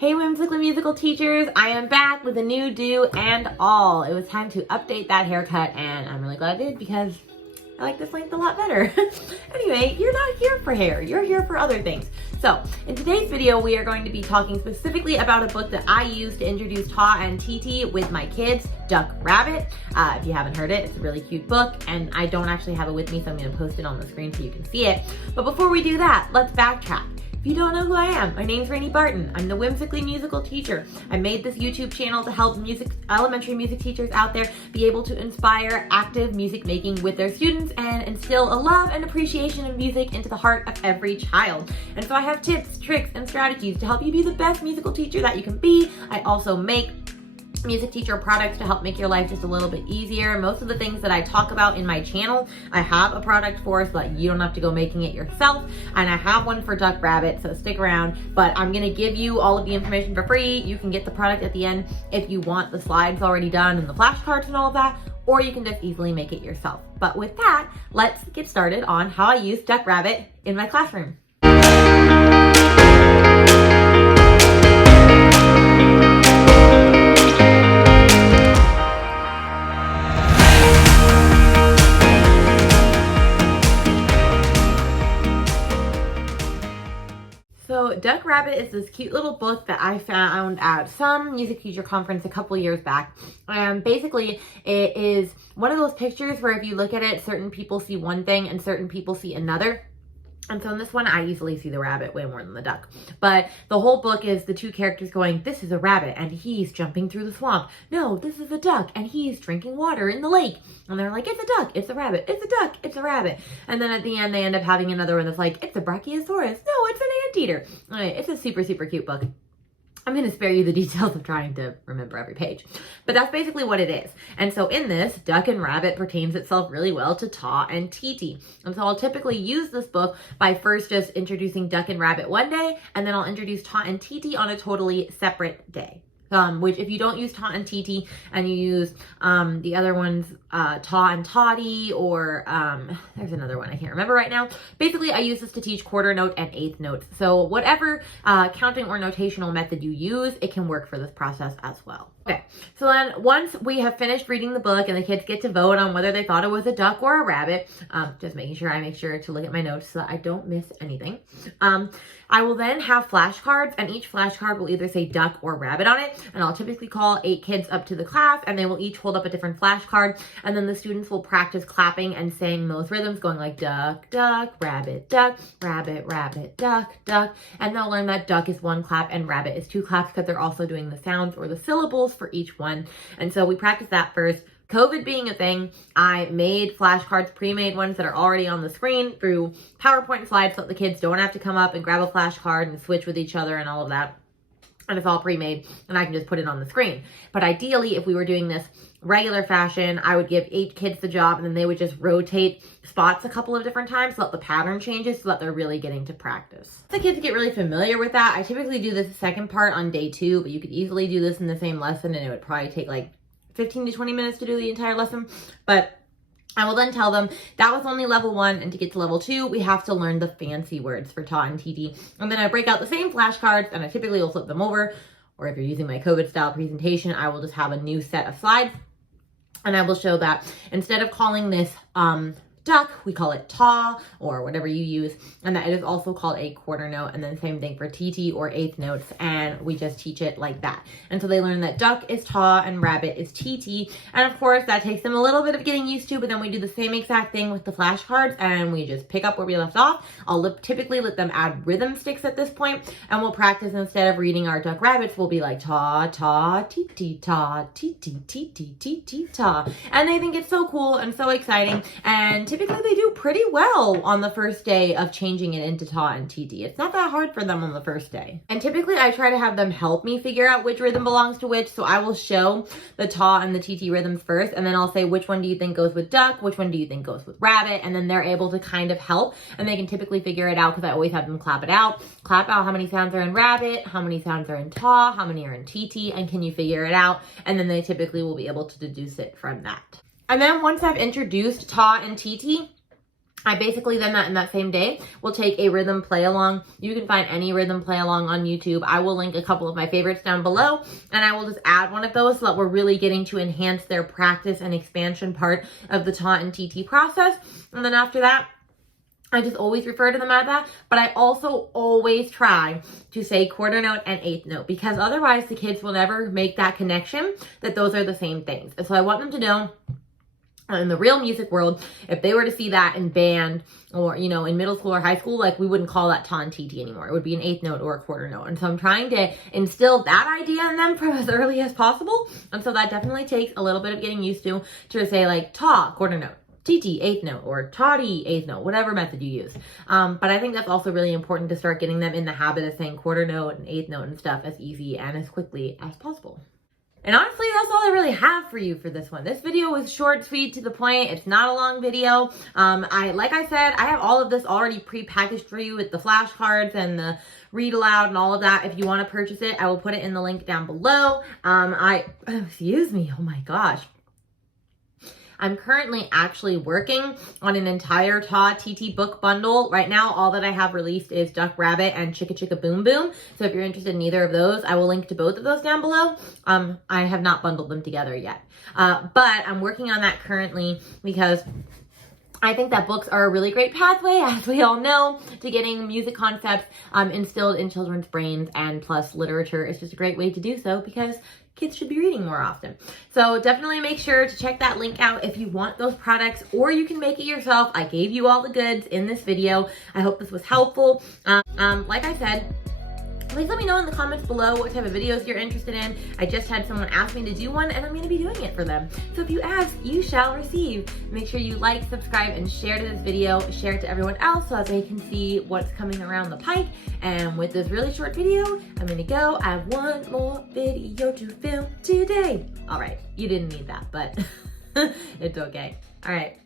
Hey whimsically musical teachers, I am back with a new do and all. It was time to update that haircut and I'm really glad I did because I like this length a lot better. Anyway, you're not here for hair, you're here for other things. So in today's video, we are going to be talking specifically about a book that I use to introduce Ta and TT with my kids, Duck Rabbit. If you haven't heard it, it's a really cute book and I don't actually have it with me, so I'm gonna post it on the screen so you can see it. But before we do that, let's backtrack. If you don't know who I am, my name's Rainey Barton. I'm the whimsically musical teacher. I made this YouTube channel to help elementary music teachers out there be able to inspire active music making with their students and instill a love and appreciation of music into the heart of every child. And so I have tips, tricks, and strategies to help you be the best musical teacher that you can be. I also make music teacher products to help make your life just a little bit easier. Most of the things that I talk about in my channel, I have a product for so that you don't have to go making it yourself. And I have one for Duck Rabbit, so stick around. But I'm gonna give you all of the information for free. You can get the product at the end if you want the slides already done and the flashcards and all of that, or you can just easily make it yourself. But with that, let's get started on how I use Duck Rabbit in my classroom. So Duck Rabbit is this cute little book that I found at some music teacher conference a couple years back. Basically, it is one of those pictures where if you look at it, certain people see one thing and certain people see another. And so in this one, I easily see the rabbit way more than the duck. But the whole book is the two characters going, this is a rabbit and he's jumping through the swamp. No, this is a duck and he's drinking water in the lake. And they're like, it's a duck, it's a rabbit, it's a duck, it's a rabbit. And then at the end, they end up having another one that's like, it's a brachiosaurus. No, it's an anteater. Anyway, it's a super, super cute book. I'm going to spare you the details of trying to remember every page, but that's basically what it is. And so in this, Duck and Rabbit pertains itself really well to Ta and TT. And so I'll typically use this book by first just introducing Duck and Rabbit one day, and then I'll introduce Ta and TT on a totally separate day. Which if you don't use Ta and TT and you use the other ones, Ta and Toddy, or there's another one I can't remember right now. Basically, I use this to teach quarter note and eighth notes. So whatever counting or notational method you use, it can work for this process as well. Okay, so then once we have finished reading the book and the kids get to vote on whether they thought it was a duck or a rabbit, just making sure I make sure to look at my notes so that I don't miss anything. I will then have flashcards, and each flashcard will either say duck or rabbit on it, and I'll typically call 8 kids up to the class and they will each hold up a different flashcard, and then the students will practice clapping and saying those rhythms going like duck, duck, rabbit, rabbit, duck, duck, and they'll learn that duck is 1 clap and rabbit is 2 claps because they're also doing the sounds or the syllables for each one. And so we practice that first. COVID being a thing, I made flashcards, pre-made ones that are already on the screen through PowerPoint slides so that the kids don't have to come up and grab a flashcard and switch with each other and all of that. And it's all pre-made and I can just put it on the screen. But ideally, if we were doing this regular fashion, I would give 8 kids the job and then they would just rotate spots a couple of different times so that the pattern changes so that they're really getting to practice. The kids get really familiar with that. I typically do this second part on day 2, but you could easily do this in the same lesson and it would probably take like 15 to 20 minutes to do the entire lesson. But I will then tell them that was only level 1, and to get to level 2, we have to learn the fancy words for Ta and TT. And then I break out the same flashcards, and I typically will flip them over, or if you're using my COVID style presentation, I will just have a new set of slides, and I will show that instead of calling this duck, we call it Ta, or whatever you use, and that it is also called a quarter note, and then same thing for TT or eighth notes, and we just teach it like that. And so they learn that duck is Ta and rabbit is TT, and of course that takes them a little bit of getting used to, but then we do the same exact thing with the flashcards, and we just pick up where we left off. I'll typically let them add rhythm sticks at this point, and we'll practice instead of reading our duck rabbits, we'll be like ta, ta, TT, ta, TT, TT, TT, ta, and they think it's so cool and so exciting, and typically they do pretty well on the first day of changing it into Ta and TT. It's not that hard for them on the first day. And typically I try to have them help me figure out which rhythm belongs to which. So I will show the Ta and the TT rhythms first, and then I'll say, which one do you think goes with duck? Which one do you think goes with rabbit? And then they're able to kind of help, and they can typically figure it out because I always have them clap it out. Clap out how many sounds are in rabbit, how many sounds are in Ta, how many are in TT, and can you figure it out? And then they typically will be able to deduce it from that. And then once I've introduced Ta and TT, I basically then in that same day will take a rhythm play along. You can find any rhythm play along on YouTube. I will link a couple of my favorites down below, and I will just add one of those so that we're really getting to enhance their practice and expansion part of the ta and TT process. And then after that, I just always refer to them as that, but I also always try to say quarter note and eighth note, because otherwise the kids will never make that connection that those are the same things. And so I want them to know, in the real music world, if they were to see that in band or, you know, in middle school or high school, like we wouldn't call that ta and TT anymore. It would be an eighth note or a quarter note. And so I'm trying to instill that idea in them from as early as possible. And so that definitely takes a little bit of getting used to say like ta, quarter note, TT, eighth note, or toddy, eighth note, whatever method you use. But I think that's also really important to start getting them in the habit of saying quarter note and eighth note and stuff as easy and as quickly as possible. And honestly, that's all I really have for you for this one. This video was short, sweet, to the point. It's not a long video. Like I said, I have all of this already pre-packaged for you with the flashcards and the read aloud and all of that. If you want to purchase it, I will put it in the link down below. Excuse me, oh my gosh. I'm currently actually working on an entire ta TT book bundle. Right now, all that I have released is Duck Rabbit and Chicka Chicka Boom Boom. So if you're interested in either of those, I will link to both of those down below. I have not bundled them together yet. But I'm working on that currently because I think that books are a really great pathway, as we all know, to getting music concepts instilled in children's brains, and plus literature is just a great way to do so because kids should be reading more often. So definitely make sure to check that link out if you want those products, or you can make it yourself. I gave you all the goods in this video. I hope this was helpful. Like I said, please let me know in the comments below what type of videos you're interested in. I just had someone ask me to do one, and I'm going to be doing it for them. So if you ask, you shall receive. Make sure you like, subscribe, and share to this video. Share it to everyone else so that they can see what's coming around the pike. And with this really short video, I'm going to go. I have one more video to film today. All right, you didn't need that, but it's okay. All right.